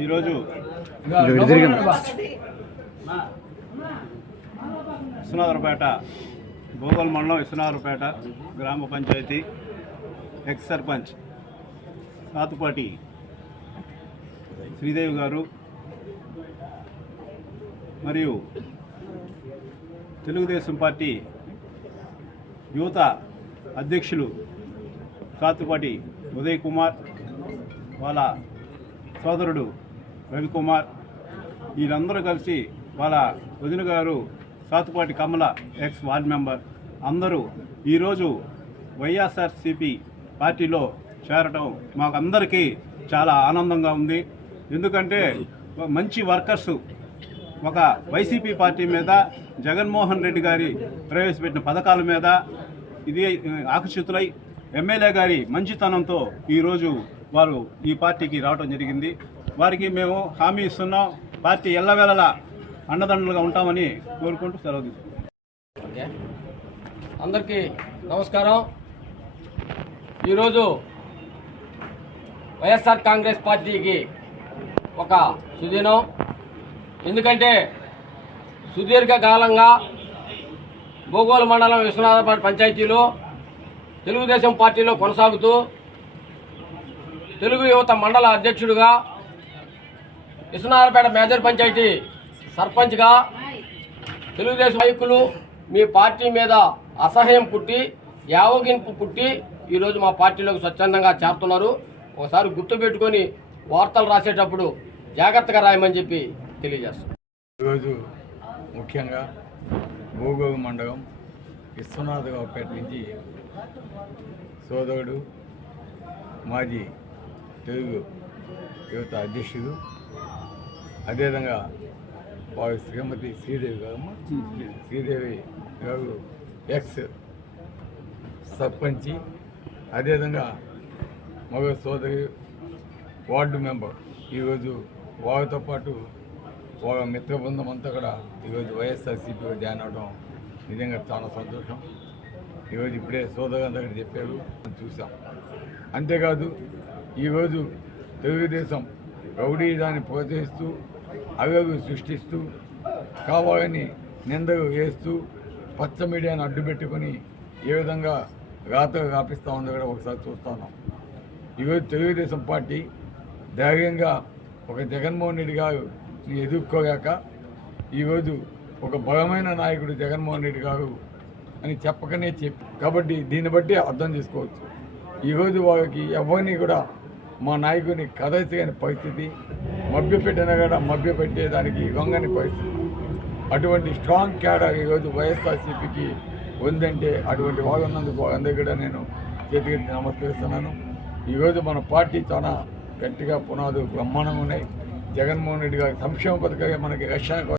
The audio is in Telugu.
ఈరోజు విశ్వనాథరపేట భూగోల్ మండలం విశ్వనాథరపేట గ్రామ పంచాయతీ ఎక్స్ సర్పంచ్ సాతుపాటి శ్రీదేవి గారు మరియు తెలుగుదేశం పార్టీ యువత అధ్యక్షులు సాతుపాటి ఉదయ్ కుమార్ వాళ్ళ సోదరుడు రవికుమార్. వీళ్ళందరూ కలిసి వాళ్ళ వదిన గారు Sathupati Kamala ex ward member అందరూ ఈరోజు వైఎస్ఆర్సిపి పార్టీలో చేరటం మాకందరికీ చాలా ఆనందంగా ఉంది. ఎందుకంటే మంచి వర్కర్స్ ఒక వైసీపీ పార్టీ మీద జగన్మోహన్ రెడ్డి గారి ప్రవేశపెట్టిన పథకాల మీద ఇది ఆకర్షితులై ఎమ్మెల్యే గారి మంచితనంతో ఈరోజు వారు ఈ పార్టీకి రావడం జరిగింది. వారికి మేము హామీ ఇస్తున్నాం. పార్టీ ఎల్లవేళలా అండదండలుగా ఉంటామని కోరుకుంటూ సెలవు తీసుకుంటాం అందరికీ నమస్కారం. ఈరోజు వైఎస్ఆర్ కాంగ్రెస్ పార్టీకి ఒక సుదినం. ఎందుకంటే సుదీర్ఘకాలంగా భూగోళ మండలం విశ్వనాథపేట పంచాయతీలో తెలుగుదేశం పార్టీలో కొనసాగుతూ తెలుగు యువత మండల అధ్యక్షుడిగా విశ్వనాథపేట మేజర్ పంచాయతీ సర్పంచ్గా తెలుగుదేశం నాయకులు మీ పార్టీ మీద అసహ్యం పుట్టి యావగింపు పుట్టి ఈరోజు మా పార్టీలోకి స్వచ్ఛందంగా చేరుతున్నారు. ఒకసారి గుర్తుపెట్టుకొని వార్తలు రాసేటప్పుడు జాగ్రత్తగా రాయమని చెప్పి తెలియజేస్తాం ఈరోజు ముఖ్యంగా భూగోగు మండలం విశ్వనాథరావుపేట నుంచి సోదరుడు మాజీ తెలుగు యువత అధ్యక్షుడు అదేవిధంగా వారి శ్రీమతి శ్రీదేవి గారు శ్రీదేవి గారు ఎక్స్ సర్పంచి అదేవిధంగా మగ సోదరి వార్డు మెంబర్. ఈరోజు వారితో పాటు వాళ్ళ మిత్ర బృందం అంతా కూడా ఈరోజు వైఎస్ఆర్సీపీలో జాయిన్ అవడం నిజంగా చాలా సంతోషం. ఈరోజు ఇప్పుడే సోదరు దగ్గర చెప్పారు. మనం చూసాం. అంతేకాదు ఈరోజు తెలుగుదేశం రౌడీ దాన్ని ప్రోత్సహిస్తూ అవేవి సృష్టిస్తూ కావాలని నిందలు వేస్తూ పచ్చ మీడియాను అడ్డుపెట్టుకుని ఏ విధంగా రాతలు రాపిస్తూ ఉందో కూడా ఒకసారి చూస్తున్నాం ఈరోజు తెలుగుదేశం పార్టీ ధైర్యంగా ఒక జగన్మోహన్ రెడ్డి గారు ఎదుర్కోగాక ఈరోజు ఒక బలమైన నాయకుడు జగన్మోహన్ రెడ్డి గారు అని చెప్పకనే చెప్పి కాబట్టి దీన్ని బట్టి అర్థం చేసుకోవచ్చు. ఈరోజు వాళ్ళకి ఎవరిని కూడా మా నాయకుడిని కదల్చని పరిస్థితి మభ్యపెట్టినా కూడా మభ్యపెట్టేదానికి గొంగని పరిస్థితి. అటువంటి స్ట్రాంగ్ క్యాడర్ ఈరోజు వైఎస్ఆర్సీపీకి ఉందంటే అటువంటి వాళ్ళు ఉన్నందుకు వాళ్ళందరూ కూడా నేను చేతికి నమస్కరిస్తున్నాను. ఈరోజు మన పార్టీ చాలా గట్టిగా పునాదులు బ్రహ్మాండంగా ఉన్నాయి. జగన్మోహన్ రెడ్డి గారి సంక్షేమ పథకాలు మనకి రక్షణ